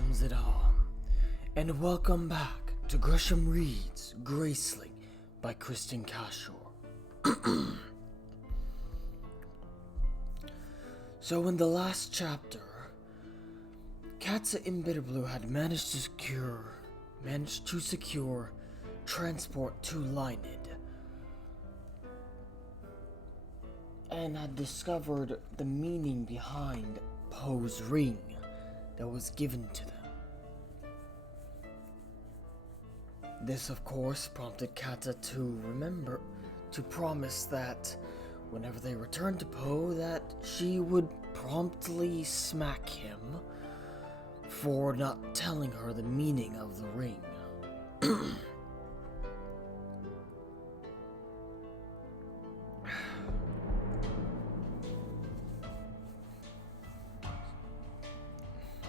Gresham's it all, and welcome back to Gresham Reads Graceling by Kristen Cashore. So in the last chapter, Katsa and Bitterblue had managed to secure transport to Lienid, and had discovered the meaning behind Poe's ring that was given to them. This, of course, prompted Katsa to promise that whenever they returned to Poe, that she would promptly smack him for not telling her the meaning of the ring.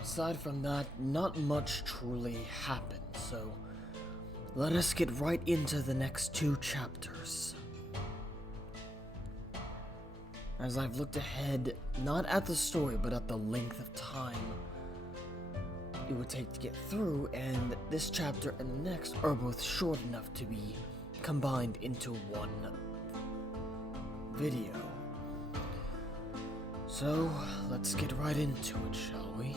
Aside from that, not much truly happened, so let us get right into the next two chapters. As I've looked ahead, not at the story, but at the length of time it would take to get through, and this chapter and the next are both short enough to be combined into one video. So, let's get right into it, shall we?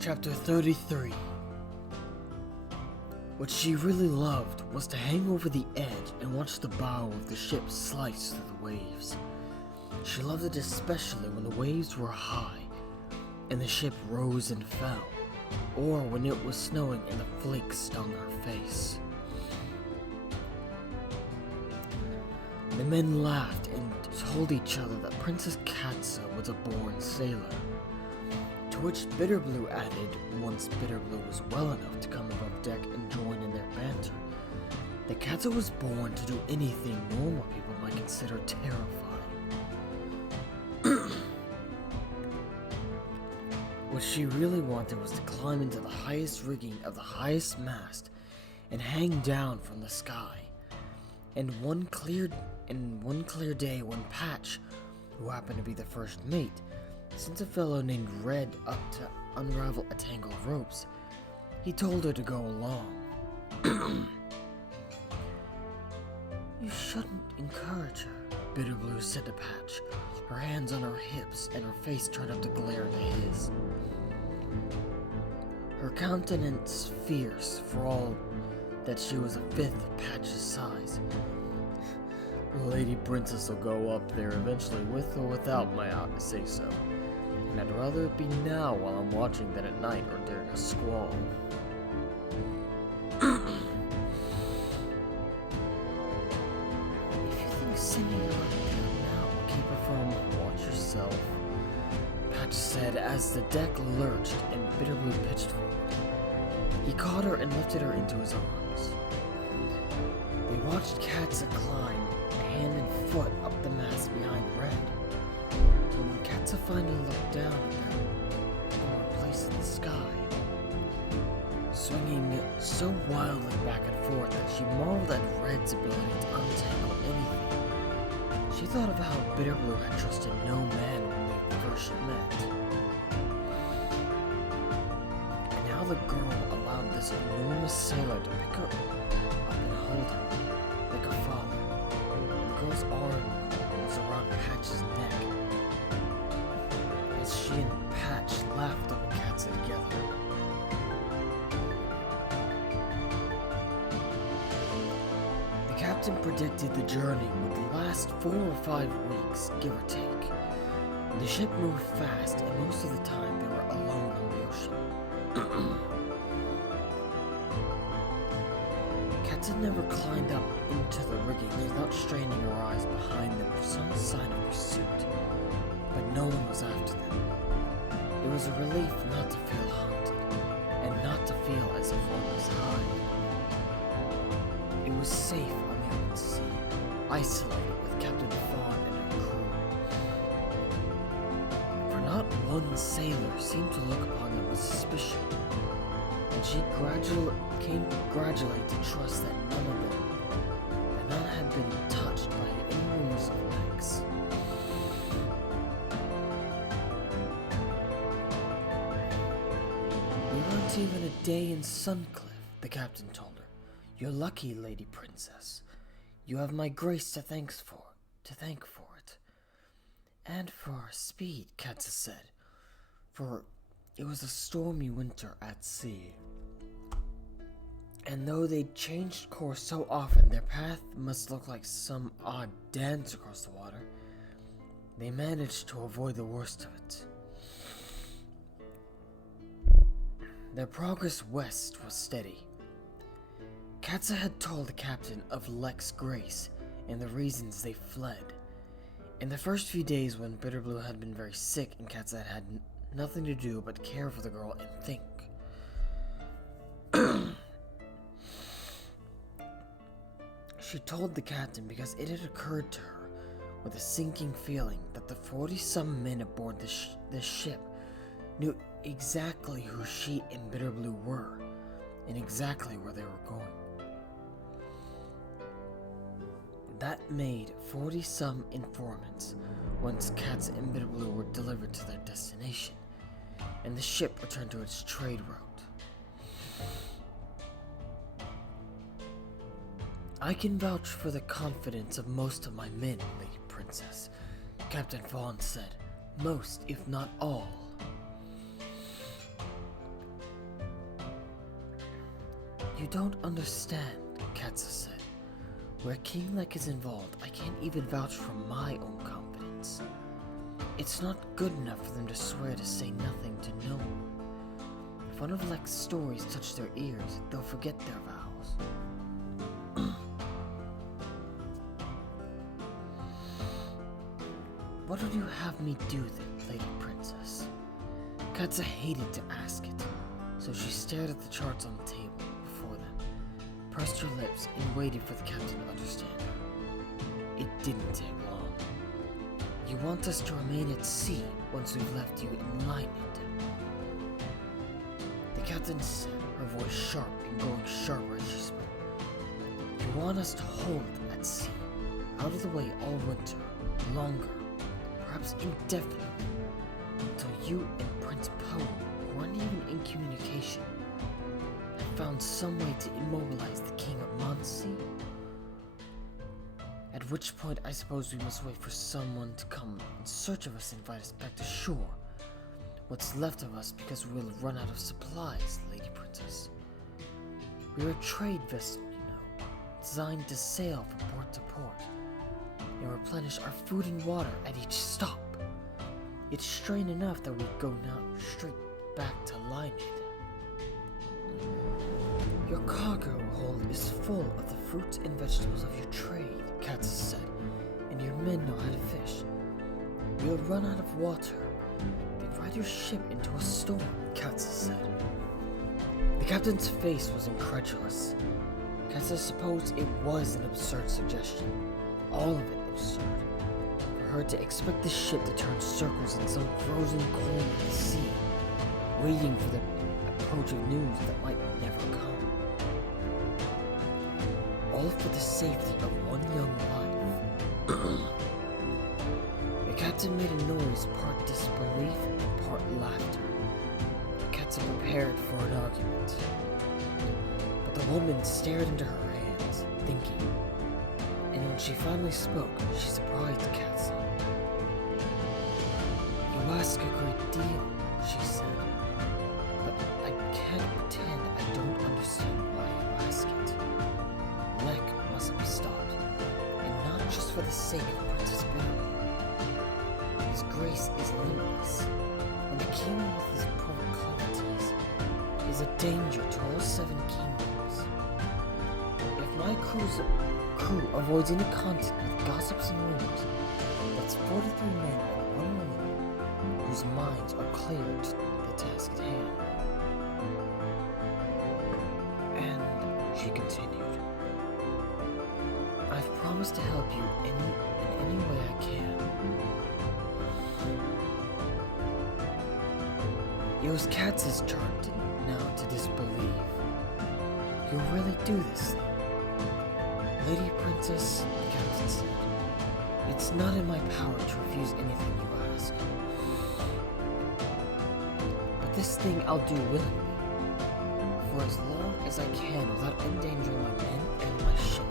Chapter 33. What she really loved was to hang over the edge and watch the bow of the ship slice through the waves. She loved it especially when the waves were high and the ship rose and fell, or when it was snowing and the flakes stung her face. The men laughed and told each other that Princess Katsa was a born sailor, to which Bitterblue added, once Bitterblue was well enough to come above deck and join in their banter, that Katsa was born to do anything normal people might consider terrifying. What she really wanted was to climb into the highest rigging of the highest mast and hang down from the sky. And one clear day when Patch, who happened to be the first mate, sent a fellow named Red up to unravel a tangle of ropes, he told her to go along. You shouldn't encourage her, Bitterblue said to Patch, her hands on her hips and her face turned up to glare into his. Her countenance fierce for all that she was a fifth of Patch's size. Lady Princess will go up there eventually with or without my say-so, and I'd rather it be now while I'm watching than at night or during a squall. If you think sending her up there now will keep her from, watch yourself, Patch said as the deck lurched and Bitterblue pitched forward. He caught her and lifted her into his arms. They watched Katsa climb hand and foot up the mast behind Red. And when Katsa finally looked down at them, they were placed in the sky, swinging so wildly back and forth that she marveled at Red's ability to untangle anything. She thought of how Bitterblue had trusted no man when they first met, and how the girl allowed this enormous sailor to pick her up and hold her like a father. The girl's arm was around Patch's neck as she and Patch laughed over Katsa together. The captain predicted the journey would last 4 or 5 weeks, give or take. The ship moved fast, and most of the time they were alone on the ocean. Katsa never climbed up into the rigging without straining her eyes behind them for some sign of pursuit, but no one was after them. It was a relief not to feel haunted, and not to feel as if one was high. It was safe on the open sea, isolated with Captain Fawn and her crew. For not one sailor seemed to look upon them with suspicion, and she came gradually to trust that none had been touched by any rumors of Leck's. even a day in Suncliff, the captain told her. You're lucky, Lady Princess. You have my grace to thank for it. And for our speed, Katsa said, for it was a stormy winter at sea. And though they'd changed course so often, their path must look like some odd dance across the water. They managed to avoid the worst of it. Their progress west was steady. Katsa had told the captain of Leck's grace and the reasons they fled. In the first few days when Bitterblue had been very sick and Katsa had nothing to do but care for the girl and think. She told the captain because it had occurred to her with a sinking feeling that the 40-some men aboard this ship knew exactly who she and Bitterblue were and exactly where they were going. That made 40-some informants once Katsa and Bitterblue were delivered to their destination, and the ship returned to its trade route. I can vouch for the confidence of most of my men, Lady Princess, Captain Vaughn said. Most, if not all. You don't understand, Katsa said. Where King Leck is involved, I can't even vouch for my own confidence. It's not good enough for them to swear to say nothing to no one. If one of Leck's stories touch their ears, they'll forget their vows. What would you have me do then, Lady Princess? Katsa hated to ask it, so she stared at the charts on the table before them, pressed her lips, and waited for the captain to understand her. It didn't take long. You want us to remain at sea once we've left you in Lienid? The captain said, her voice sharp and growing sharper as she spoke. You want us to hold at sea, out of the way all winter, longer, perhaps indefinitely, until you and Prince Poe, who aren't even in communication, have found some way to immobilize the King of Monsea? At which point I suppose we must wait for someone to come in search of us and invite us back to shore. What's left of us because we'll run out of supplies, Lady Princess. We're a trade vessel, you know, designed to sail from port to port and replenish our food and water at each stop. It's strain enough that we go now straight back to Lienid. Your cargo hold is full of the fruits and vegetables of your trade, Katsa said, and your men know how to fish. We'll run out of water, then ride your ship into a storm, Katsa said. The captain's face was incredulous. Katsa supposed it was an absurd suggestion, all of it absurd. For her to expect the ship to turn circles in some frozen cold of the sea, waiting for the approach of news that might never come. All for the safety of one young life. The captain made a noise, part disbelief and part laughter. Katsa prepared for an argument. But the woman stared into her hands, thinking. And when she finally spoke, she surprised Katsa. You ask a great deal, she said. But I can't pretend I don't understand why you ask it. Leck must be stopped, and not just for the sake of Princess Bitterblue. His grace is limitless, and the king with his proclivities is a danger to all 7 kingdoms. If my crew avoids any contact with gossips and rumors, that's 43 men and 1 woman whose minds are clear to the task at hand. And she continued, I've promised to help you in any way I can. It was Katsa's turn now to disbelieve. You'll really do this thing? Lady Princess, the captain said, it's not in my power to refuse anything you ask. But this thing I'll do willingly. for as long as I can without endangering my men and my ship,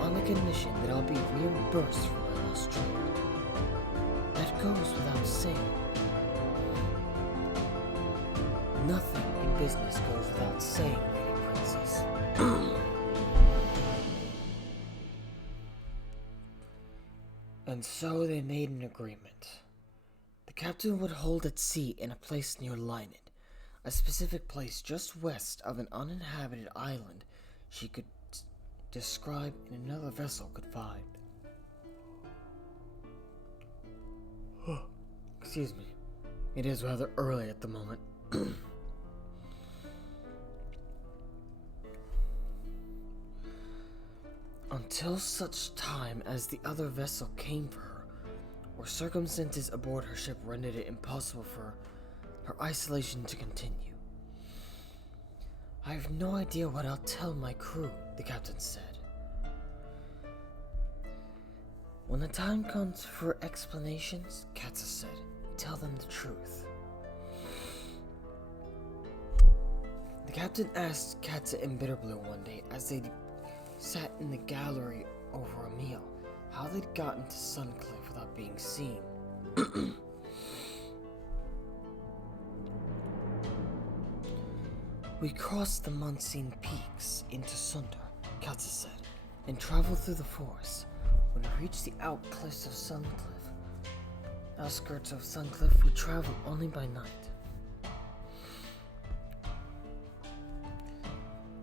on the condition that I'll be reimbursed for my lost trade. That goes without saying. Nothing in business goes without saying, Lady Princess. And so they made an agreement. The captain would hold at sea in a place near Lienid, a specific place just west of an uninhabited island she could describe and another vessel could find. Excuse me. It is rather early at the moment. Until such time as the other vessel came for her, or circumstances aboard her ship rendered it impossible for her isolation to continue. I have no idea what I'll tell my crew, the captain said. When the time comes for explanations, Katsa said, tell them the truth. The captain asked Katsa and Bitterblue one day as they sat in the gallery over a meal how they'd gotten to Suncliff without being seen. We crossed the Munseen Peaks into Sundar, Katsa said, and traveled through the forest. When we reached the outskirts of Suncliff, we traveled only by night.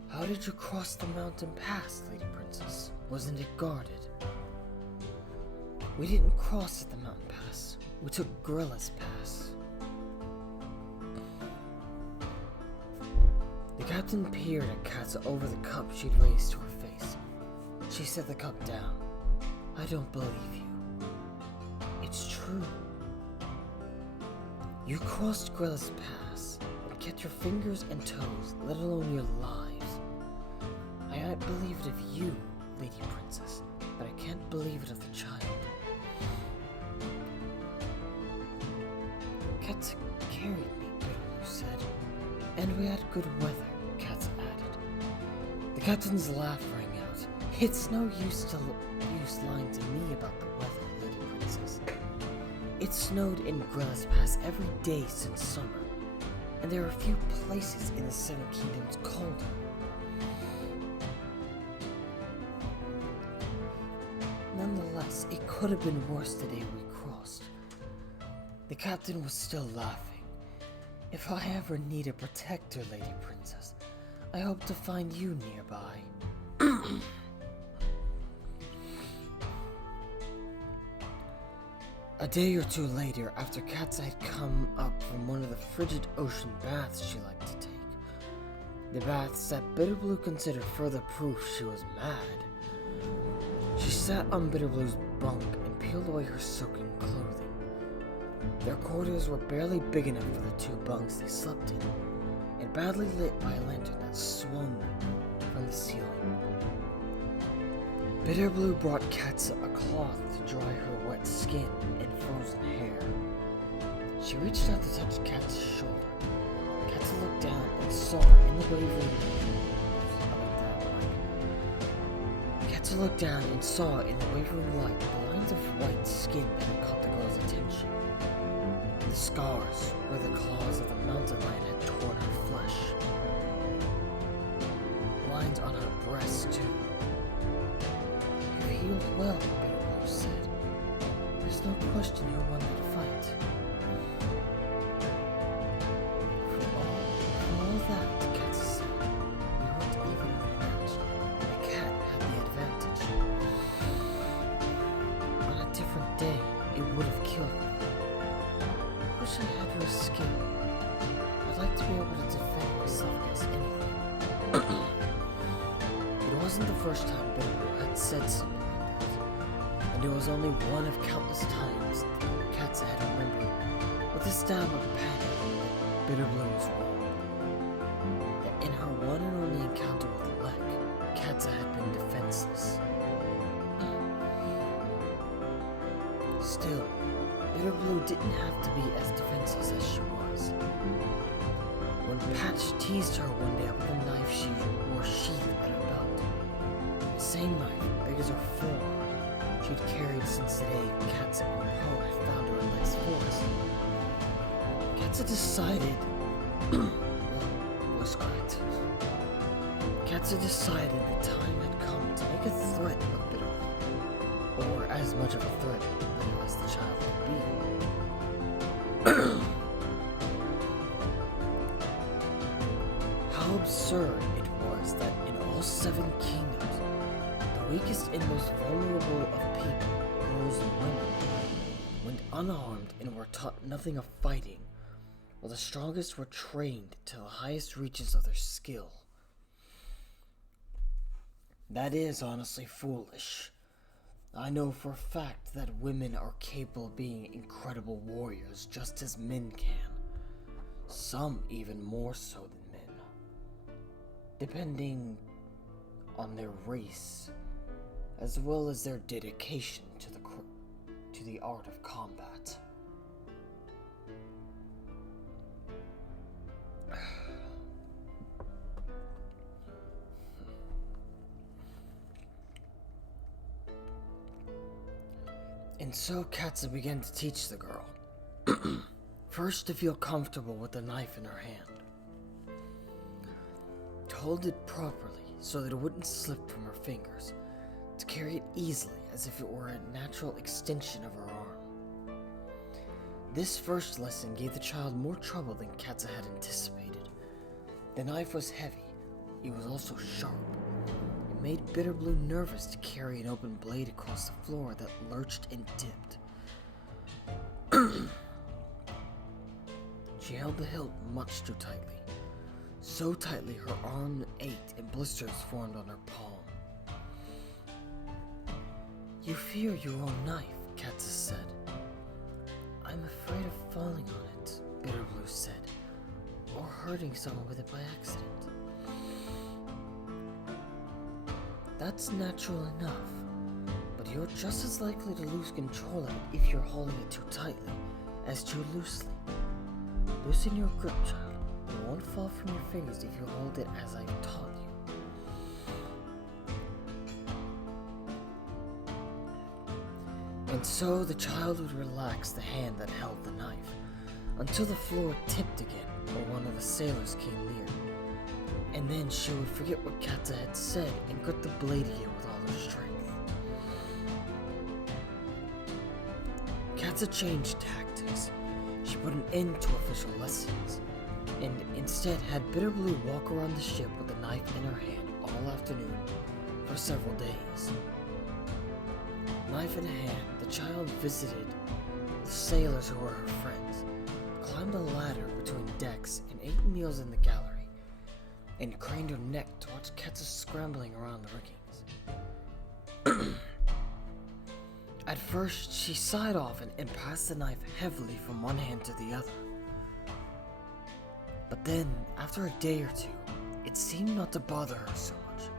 How did you cross the mountain pass, Lady Princess? Wasn't it guarded? We didn't cross at the mountain pass. We took Gorilla's Pass. The captain peered at Katsa over the cup she'd raised to her face. She set the cup down. I don't believe you. It's true. You crossed Gorilla's Pass and kept your fingers and toes, let alone your lives. I might believe it of you, Lady Princess, but I can't believe it of the child. Katsa carried me, Bitterblue said, and we had good weather, Katsa added. The captain's laugh rang out. It's no use lying to me about the weather, Lady Princess. It snowed in Gorilla's Pass every day since summer, and there are a few places in the Seven Kingdoms colder. Nonetheless, it could have been worse the day we crossed. The captain was still laughing. If I ever need a protector, Lady Princess, I hope to find you nearby. A day or two later, after Katsa had come up from one of the frigid ocean baths she liked to take, the baths that Bitterblue considered further proof she was mad, she sat on Bitterblue's bunk and peeled away her soaking clothing. Their quarters were barely big enough for the two bunks they slept in, and badly lit by a lantern that swung from the ceiling. Bitterblue brought Katsa a cloth to dry her wet skin and frozen hair. She reached out to touch Katsa's shoulder. Katsa looked down and saw in the wavering light the lines of white skin that had caught the girl's attention. The scars where the claws of the mountain lion had torn her flesh. Lines on her breast, too. You healed well, Bitterblue said. There's no question you won that fight. For all that, Katsa said, we weren't evenly matched. The cat had the advantage. On a different day, it would have killed me. I wish I had your skin. I'd like to be able to defend myself against anything. It wasn't the first time Bitterblue had said something like that, and it was only one of countless times that Katsa had remembered with a stab of panic that Bitterblue was wrong. That in her one and only encounter with Leck, Katsa had been defenseless. Still, Bitterblue didn't have to be as defenseless as she was. when Patch teased her one day with the knife she wore sheathed at her belt. The same knife, big as her forearm, she'd carried since the day Katsa and Poe had found her in Leck's forest. Katsa decided... was correct. Katsa decided the time had come to make a threat of Bitterblue, or as much of a threat as the child could be. How absurd it was that in all 7 kingdoms, the weakest and most vulnerable of people, girls and women, went unarmed and were taught nothing of fighting, while the strongest were trained to the highest reaches of their skill. That is honestly foolish. I know for a fact that women are capable of being incredible warriors just as men can. Some even more so than men. Depending on their race, as well as their dedication to the art of combat. And so Katsa began to teach the girl. First, to feel comfortable with the knife in her hand. To hold it properly so that it wouldn't slip from her fingers. To carry it easily as if it were a natural extension of her arm. This first lesson gave the child more trouble than Katsa had anticipated. The knife was heavy. It was also sharp. It made Bitterblue nervous to carry an open blade across the floor that lurched and dipped. She held the hilt much too tightly. So tightly her arm ached and blisters formed on her palm. "You fear your own knife," Katsa said. "I'm afraid of falling on it," Bitterblue said, "or hurting someone with it by accident." "That's natural enough, but you're just as likely to lose control of it if you're holding it too tightly as too loosely. Loosen your grip, child. It won't fall from your fingers if you hold it as I've taught you." And so the child would relax the hand that held the knife, until the floor tipped again or one of the sailors came near. And then she would forget what Katsa had said and grip the blade again with all her strength. Katsa changed tactics. She put an end to official lessons, and instead had Bitterblue walk around the ship with the knife in her hand all afternoon for several days. Knife in hand, the child visited the sailors who were her friends, climbed a ladder between decks, and ate meals in the gallery, and craned her neck to watch Katsa scrambling around the riggings. At first, she sighed often and passed the knife heavily from one hand to the other. But then, after a day or two, it seemed not to bother her so much.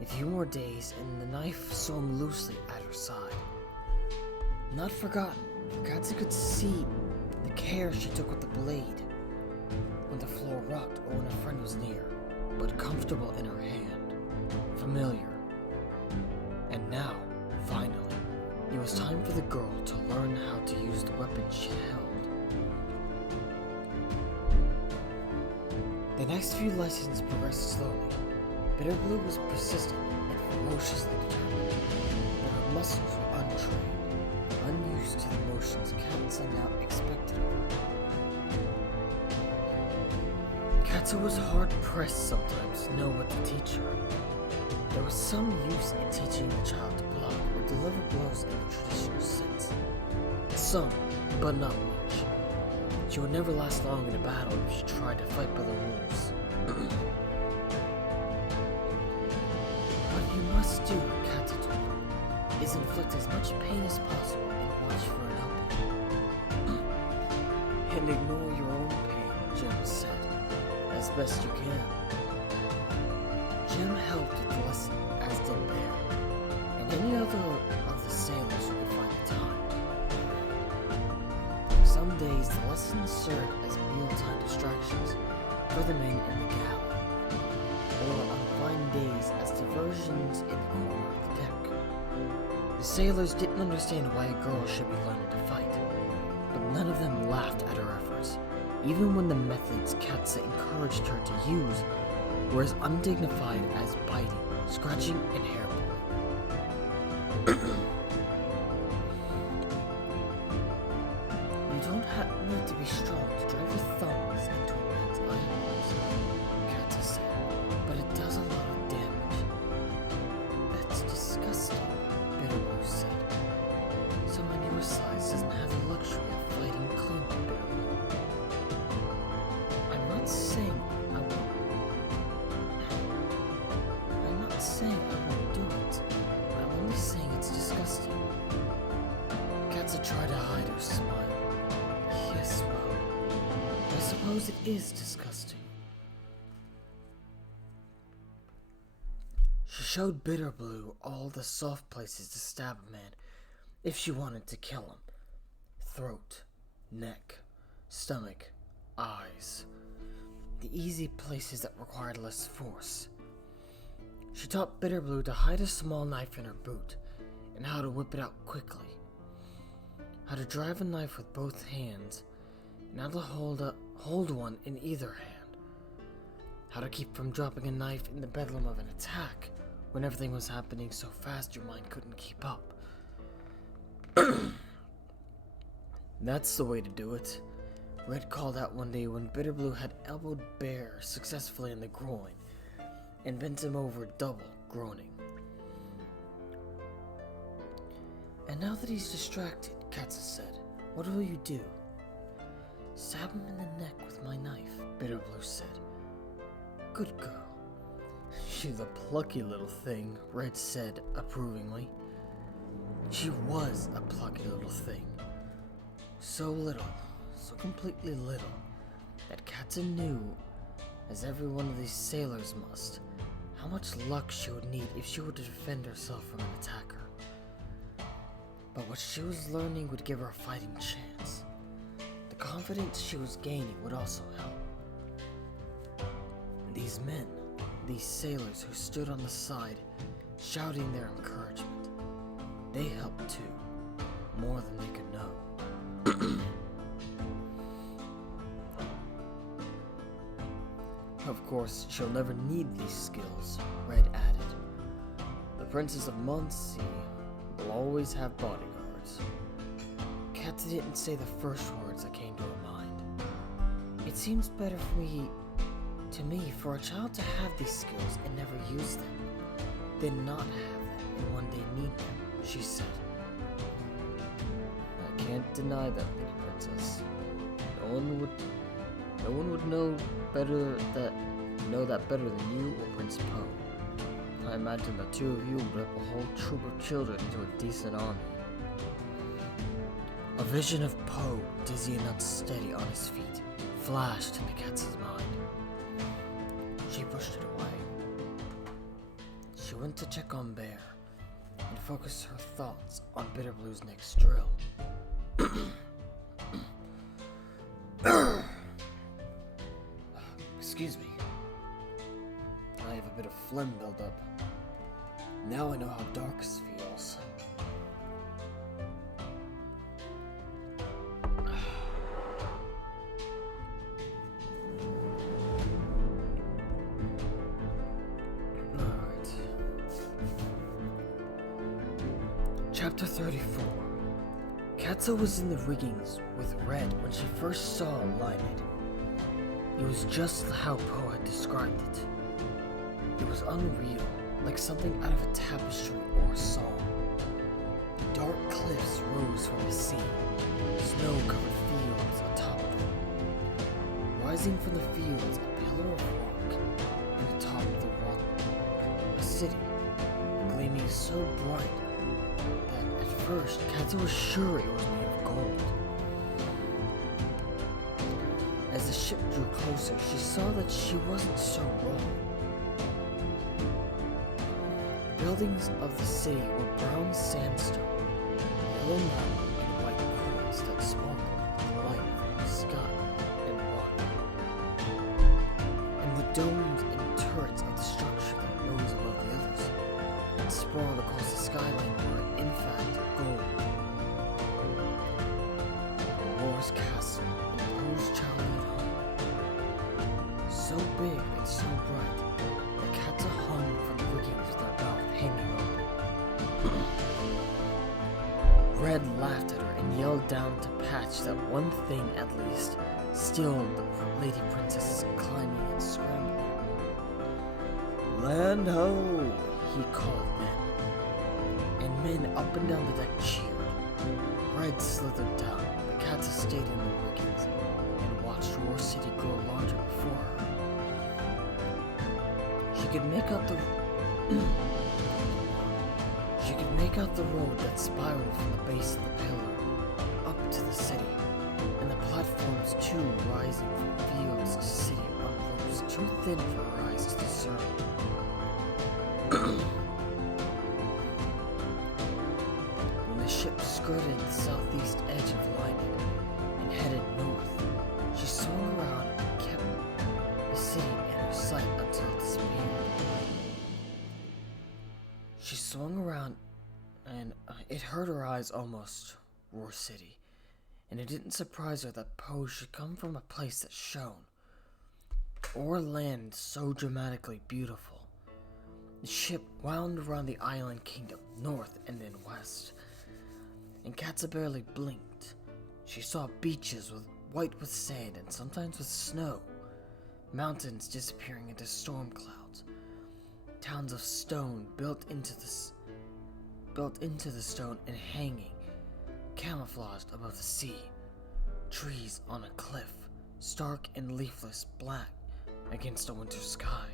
A few more days, and the knife swung loosely at her side. Not forgotten, Katsa could see the care she took with the blade when the floor rocked or when a friend was near, but comfortable in her hand, familiar. And now, finally, it was time for the girl to learn how to use the weapon she held. The next few lessons progressed slowly. Bitterblue was persistent and ferociously determined, but her muscles were untrained, unused to the motions Katsa now expected of her. Katsa was hard-pressed sometimes to know what to teach her. There was some use in teaching the child to block or deliver blows in the traditional sense. Some, but not much. She would never last long in a battle if she tried to fight by the rules. What you must do, Katsa told her, is inflict as much pain as possible and watch for an opening. And ignore your own pain, Jim said, as best you can. Jim helped with the lesson, as did Bear, and any other of the sailors who could find the time. Some days the lessons served as mealtime distractions, for the men in the galley, or on fine days as diversions in the corner of the deck. The sailors didn't understand why a girl should be learning to fight, but none of them laughed at her efforts, even when the methods Katsa encouraged her to use were as undignified as biting, scratching, and hair pulling. You don't need to be strong to drive your thumbs into a man's eyeballs, Katsa said, but it does a lot of damage. That's disgusting, Bitterblue said. Someone your size doesn't have the luxury of fighting clean, Bitterblue. I'm not saying I won't do it. I'm only saying it's disgusting. Katsa tried to hide her smile. Yes, well, I suppose it is disgusting. She showed Bitterblue all the soft places to stab a man if she wanted to kill him. Throat, neck, stomach, eyes. The easy places that required less force. She taught Bitterblue to hide a small knife in her boot and how to whip it out quickly. How to drive a knife with both hands and how to hold one in either hand. How to keep from dropping a knife in the bedlam of an attack when everything was happening so fast your mind couldn't keep up. That's the way to do it, Red called out one day when Bitterblue had elbowed Bear successfully in the groin and bent him over double, groaning. And now that he's distracted, Katsa said, what will you do? Stab him in the neck with my knife, Bitterblue said. Good girl. She's a plucky little thing, Red said approvingly. She was a plucky little thing. So little, so completely little, that Katsa knew, as every one of these sailors must, how much luck she would need if she were to defend herself from an attacker. But what she was learning would give her a fighting chance. The confidence she was gaining would also help. These men, these sailors who stood on the side, shouting their encouragement, they helped too, more than they could know. Of course, she'll never need these skills, Red added. The Princess of Muncie will always have bodyguards. Katsa didn't say the first words that came to her mind. It seems better to me for a child to have these skills and never use them, than not have them and one day need them, she said. I can't deny that, Lady Princess. No one would know that better than you or Prince Po. I imagine the two of you would whip a whole troop of children into a decent army. A vision of Po, dizzy and unsteady on his feet, flashed into Katsa's mind. She pushed it away. She went to check on Bear and focus her thoughts on Bitterblue's next drill. Excuse me. I have a bit of phlegm buildup. Now I know how Darkus feels. Alright. Chapter 34. Katsa was in the riggings with Red when she first saw Lienid. It was just how Poe had described it. It was unreal, like something out of a tapestry or a song. Dark cliffs rose from the sea, snow-covered fields atop them. Rising from the fields, a pillar of rock, and atop the rock, a city, gleaming so bright that at first Katsa was sure it was made of gold. As the ship drew closer, she saw that she wasn't so wrong. The buildings of the city were brown sandstone, yellow marble, and white quartz that sparkled with light from the sky and water. so big and so bright that Katsa hung from the rigging with their mouth hanging open. Red laughed at her and yelled down to Patch that one thing at least stilled the lady princess's climbing and scrambling. "Land ho!" he called then, and men up and down the deck cheered. Red slithered down, but Katsa stayed in the riggings and watched War City grow larger before her. She could make out the road that spiraled from the base of the pillar up to the city, and the platforms too rising from fields to city on ropes too thin for her eyes to discern. When the ship skirted the southeast edge of Lienid and headed north, she swung around and kept the city in her sight until it disappeared. She swung around and it hurt her eyes almost, War City, and it didn't surprise her that Poe should come from a place that shone, or land so dramatically beautiful. The ship wound around the island kingdom, north and then west, and Katsa barely blinked. She saw beaches white with sand and sometimes with snow, mountains disappearing into storm clouds, towns of stone built into the stone and hanging, camouflaged above the sea, trees on a cliff, stark and leafless, black against a winter sky.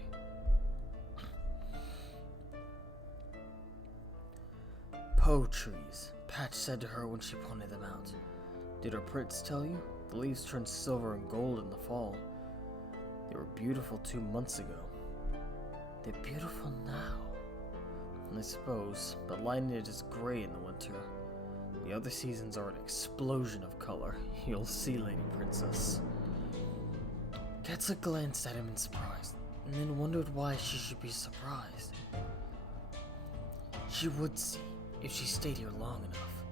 "Poe trees," Patch said to her when she pointed them out. "Did our prince tell you? The leaves turn silver and gold in the fall. They were beautiful 2 months ago. They're beautiful now, I suppose, but Lienid is gray in the winter. The other seasons are an explosion of color. You'll see, Lady Princess." Katsa glanced at him in surprise, and then wondered why she should be surprised. She would see if she stayed here long enough,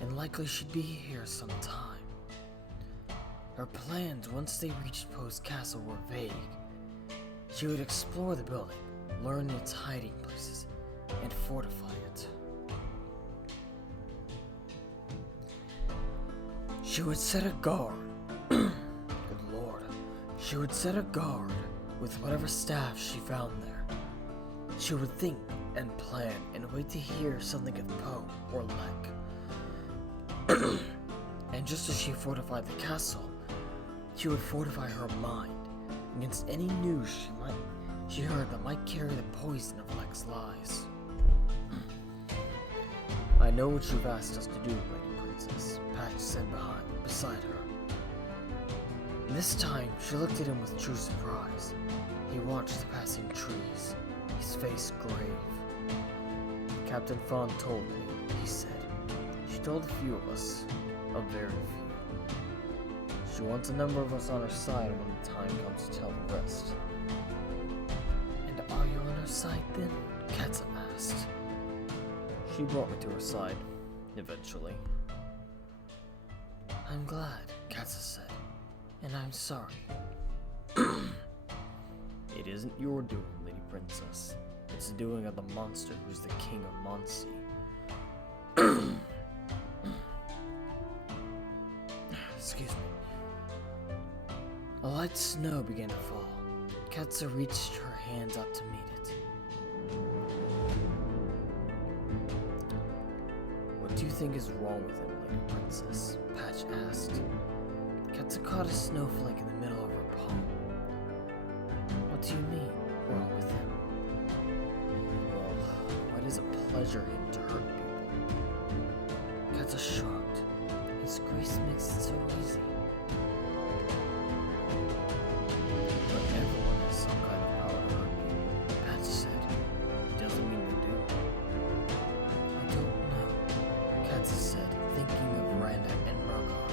and likely she'd be here some time. Her plans once they reached Poe's castle were vague. She would explore the building, learn its hiding places, and fortify it. She would set a guard. Good lord. She would set a guard with whatever staff she found there. She would think and plan and wait to hear something of Poe or Leck. And just as she fortified the castle, she would fortify her mind against any news she heard that might carry the poison of Leck's lies. "I know what you've asked us to do, Lady Princess," Patch said beside her. And this time, she looked at him with true surprise. He watched the passing trees, his face grave. "Captain Fawn told me," he said. "She told a few of us, a very few. She wants a number of us on her side when the time comes to tell the rest." "And are you on her side then?" Katsa asked. "She brought me to her side, eventually." "I'm glad," Katsa said, "and I'm sorry." "It isn't your doing, Lady Princess. It's the doing of the monster who's the king of Monsey." Excuse me. A light snow began to fall. Katsa reached her hands up to meet it. "What do you think is wrong with him, Lady Princess?" Patch asked. Katsa caught a snowflake in the middle of her palm. "What do you mean, wrong with him?" "Well, why does it pleasure him to hurt people?" Katsa shrugged. "His grace makes it so easy." "But everyone has some kind of power to hurt people," Patch said. "It doesn't mean they do." "I don't know," Katsa said, thinking of Randa and Murgon,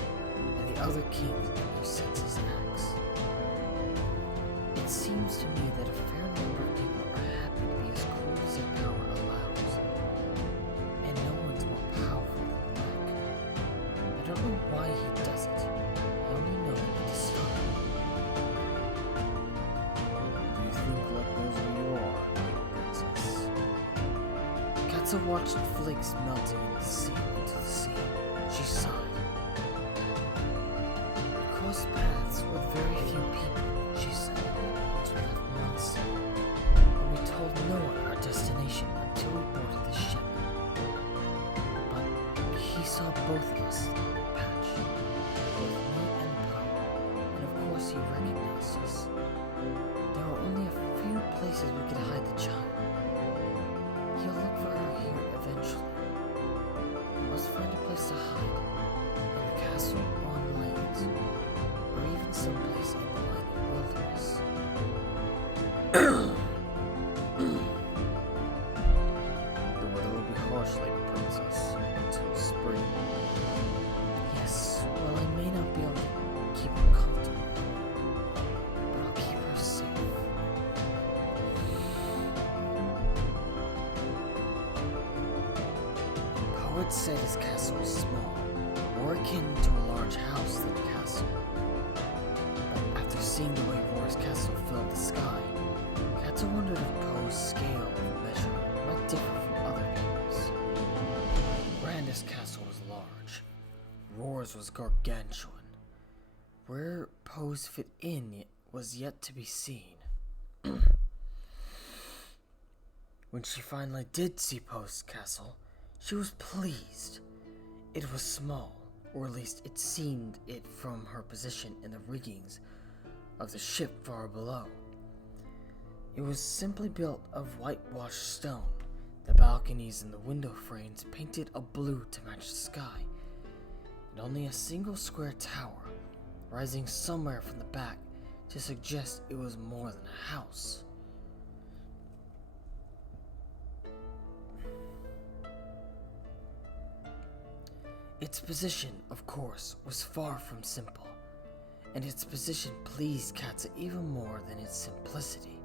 and the other kings and their census acts. "It seems to me that a fair number of people are happy to be as cruel as their power allows, and no one's more powerful than Leck. I don't know why he does it. I only know he needs to stop him." Katsa watched flakes melting into the sea. She sighed. We crossed paths with very few people, she said, once we left months, and we told no one our destination until we boarded the ship. But he saw both of us, Patch, both me and Pipe, and of course he recognized us. There were only a few places we could hide the child. He'll look for her here eventually. We must find a place to hide, in the castle or on the lands, or even someplace in the mighty wilderness. The weather will be harsh, Lady Princess, until spring. Yes, well, I may not be able to keep her comfortable, but I'll keep her safe. Poet said his castle was small, more akin to a large house than a castle. But after seeing the way Roar's castle filled the sky, Katsa wondered if Poe's scale of measure might differ from other people's. Brandis' castle was large. Roar's was gargantuan. Where Poe's fit in was yet to be seen. When she finally did see Poe's castle, she was pleased. It was small, or at least it seemed it from her position in the riggings of the ship far below. It was simply built of whitewashed stone, the balconies and the window frames painted a blue to match the sky, and only a single square tower, rising somewhere from the back to suggest it was more than a house. Its position, of course, was far from simple, and its position pleased Katsa even more than its simplicity.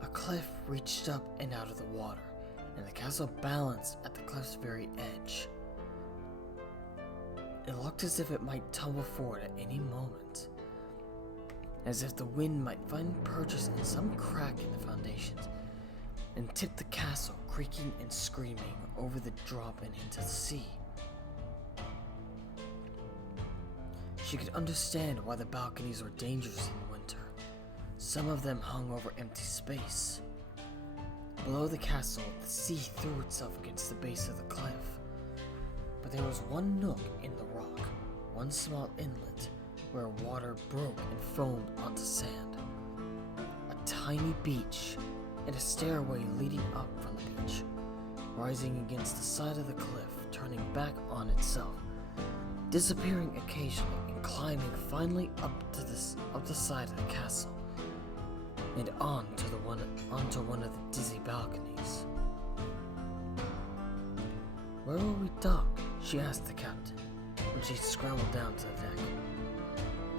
A cliff reached up and out of the water, and the castle balanced at the cliff's very edge. It looked as if it might tumble forward at any moment, as if the wind might find purchase in some crack in the foundations, and tip the castle, creaking and screaming over the drop and into the sea. She could understand why the balconies were dangerous in winter. Some of them hung over empty space. Below the castle, the sea threw itself against the base of the cliff. But there was one nook in the rock, one small inlet, where water broke and foamed onto sand. A tiny beach, and a stairway leading up from the beach, rising against the side of the cliff, turning back on itself, disappearing occasionally and climbing finally up the side of the castle, and onto one of the dizzy balconies. Where will we dock? She asked the captain, when she scrambled down to the deck.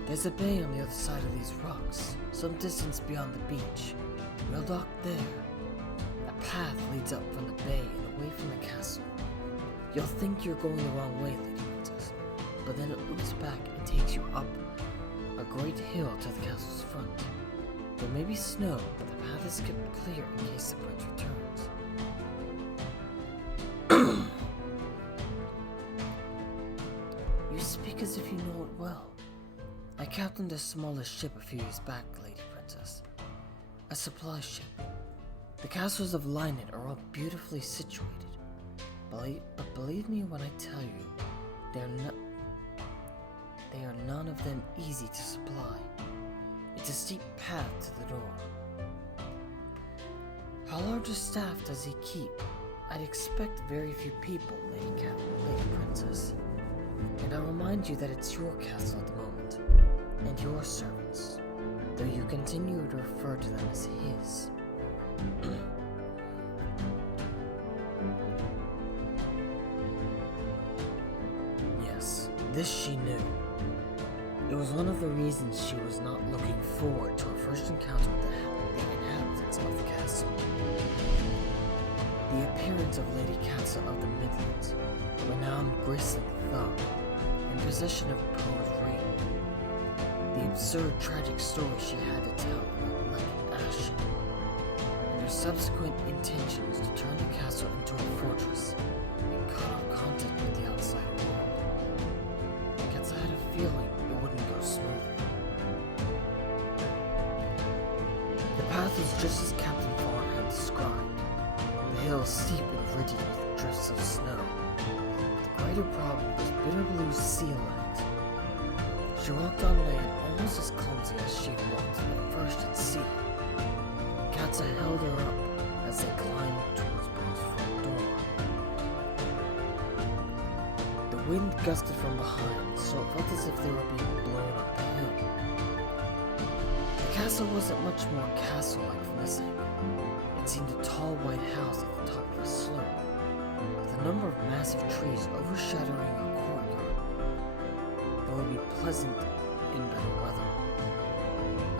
There's a bay on the other side of these rocks, some distance beyond the beach. We'll dock there. A path leads up from the bay and away from the castle. You'll think you're going the wrong way, Lady Princess, but then it loops back and takes you up a great hill to the castle's front. There may be snow, but the path is kept clear in case the prince returns. You speak as if you know it well. I captained the smallest ship a few years back, Lady Princess. A supply ship. The castles of Lienid are all beautifully situated. But believe me when I tell you, they are none of them easy to supply. It's a steep path to the door. How large a staff does he keep? I'd expect very few people, Lady Princess. And I'll remind you that it's your castle at the moment, and your servants, though you continue to refer to them as his. Yes, this she knew. It was one of the reasons she was not looking forward to her first encounter with the inhabitants of the castle. The appearance of Lady Katsa of the Midlands, renowned Graceling thug, in possession of Poe's ring. The absurd, tragic story she had to tell about Leck and Ashen, and their subsequent intentions to turn the castle into a fortress and cut off contact with the outside world. Katsa had a feeling it wouldn't go smoothly. The path was just as Captain Vaughn had described. The hill steep and rigid with drifts of snow. The greater problem was Bitterblue's sea legs. She walked on land almost as clumsy as she had walked at first at sea. Katsa held her up as they climbed towards Bill's front door. The wind gusted from behind, so it felt as if they were being blown up the hill. The castle wasn't much more castle-like from this angle. It seemed a tall white house at the top of a slope, with a number of massive trees overshadowing a courtyard that would be pleasant in better weather.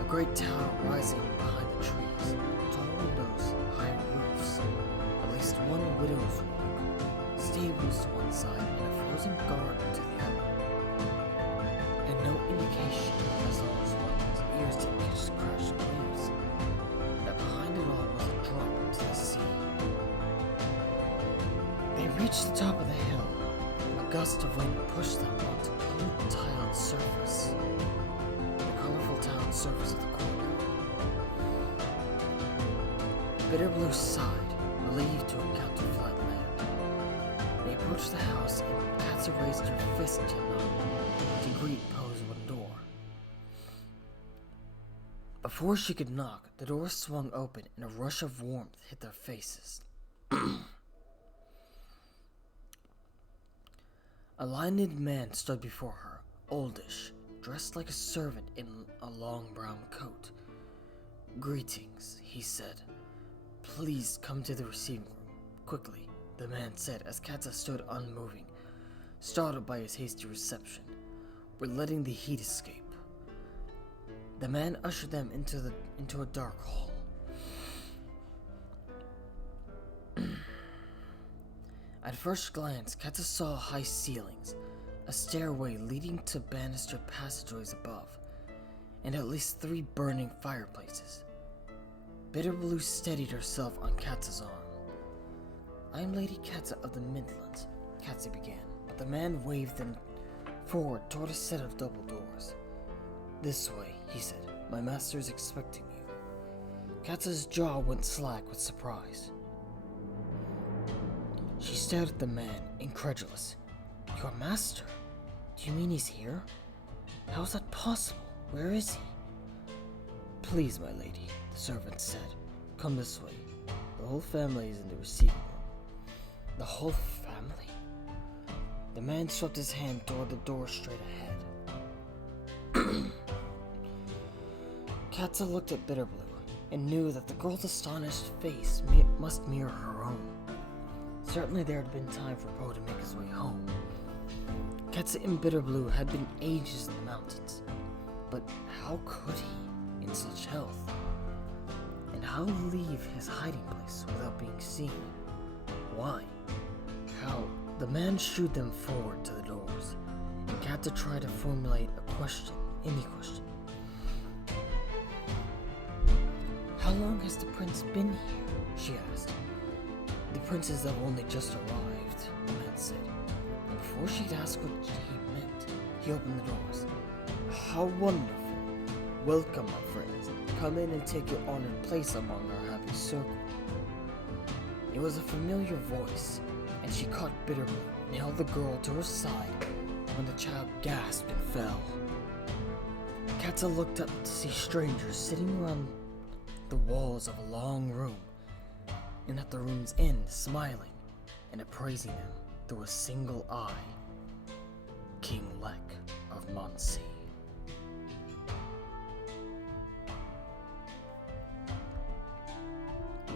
A great tower rising behind the trees, tall windows, high roofs, at least one widow's walk, stables to one side, and a frozen garden to the other. And no indication, as long as one's ears didn't catch the crash of waves, that behind it all was a drop into the sea. They reached the top of the hill. A gust of wind pushed them onto the blue tiled surface, the colorful tiled surface of the courtyard. Bitterblue sighed, relieved to encounter flat land. They approached the house, and Katsa raised her fist to greet Poe's one door. Before she could knock, the door swung open and a rush of warmth hit their faces. A Lienid man stood before her, oldish, dressed like a servant in a long brown coat. "Greetings," he said. "Please come to the receiving room, quickly," the man said as Katsa stood unmoving, startled by his hasty reception. "We're letting the heat escape." The man ushered them into a dark hall. At first glance, Katsa saw high ceilings, a stairway leading to banistered passageways above, and at least 3 burning fireplaces. Bitterblue steadied herself on Katsa's arm. "I am Lady Katsa of the Midlands," Katsa began, but the man waved them forward toward a set of double doors. "This way," he said. "My master is expecting you." Katsa's jaw went slack with surprise. She stared at the man, incredulous. "Your master? Do you mean he's here? How is that possible? Where is he?" "Please, my lady," the servant said. "Come this way. The whole family is in the receiving room." "The whole family?" The man swept his hand toward the door straight ahead. Katsa looked at Bitterblue and knew that the girl's astonished face must mirror her own. Certainly there had been time for Poe to make his way home. Katsa and Bitterblue had been ages in the mountains, but how could he, in such health? And how leave his hiding place without being seen? Why? How? The man shooed them forward to the doors, and Katsa tried to formulate a question, any question. "How long has the prince been here?" she asked. "The princes have only just arrived," the man said. And before she'd ask what he meant, he opened the doors. "How wonderful! Welcome, my friends. Come in and take your honored place among our happy circle." It was a familiar voice, and she caught Bitterblue and held the girl to her side when the child gasped and fell. Katsa looked up to see strangers sitting around the walls of a long room, and at the room's end, smiling and appraising them through a single eye. King Leck of Monsea.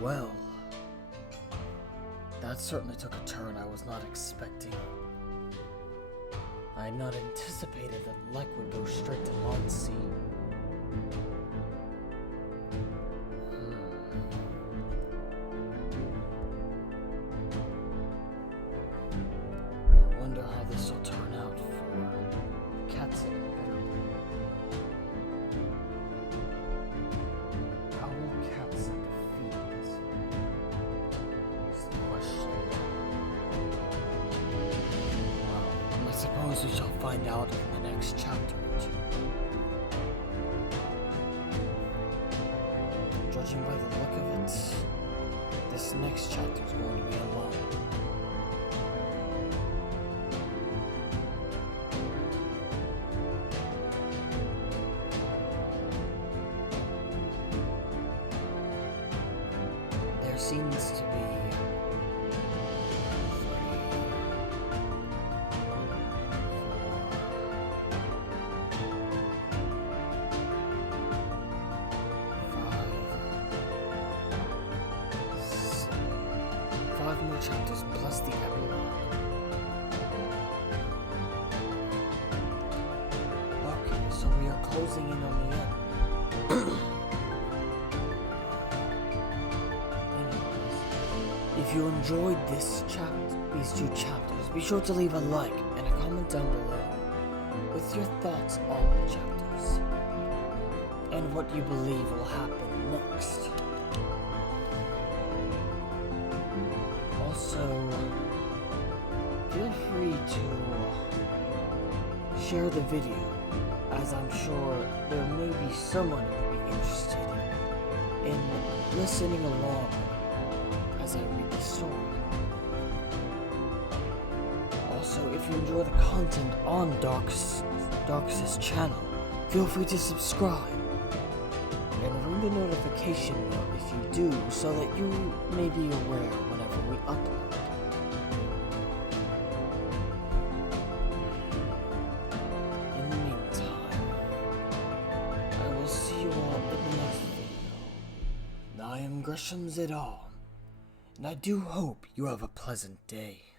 Well, that certainly took a turn I was not expecting. I had not anticipated that Leck would go straight to Monsea. I wonder how this will turn out for Katsa and Bitterblue. How will Katsa defeat this? find out in the next chapter or two. Judging by the look of it, this next chapter is going to be a long one. There seems to be 5 more chapters plus the epilogue. Okay, so we are closing in on the end. Anyways, if you enjoyed these 2 chapters, be sure to leave a like and a comment down below with your thoughts on the chapters and what you believe will happen next. Also, feel free to share the video, as I'm sure there may be someone who would be interested in listening along as I read the story. Also, if you enjoy the content on Darkus' channel, feel free to subscribe and ring the notification bell if you do, so that you may be aware whenever we upload. In the meantime, I will see you all in the next video. I am Gresham, and I do hope you have a pleasant day.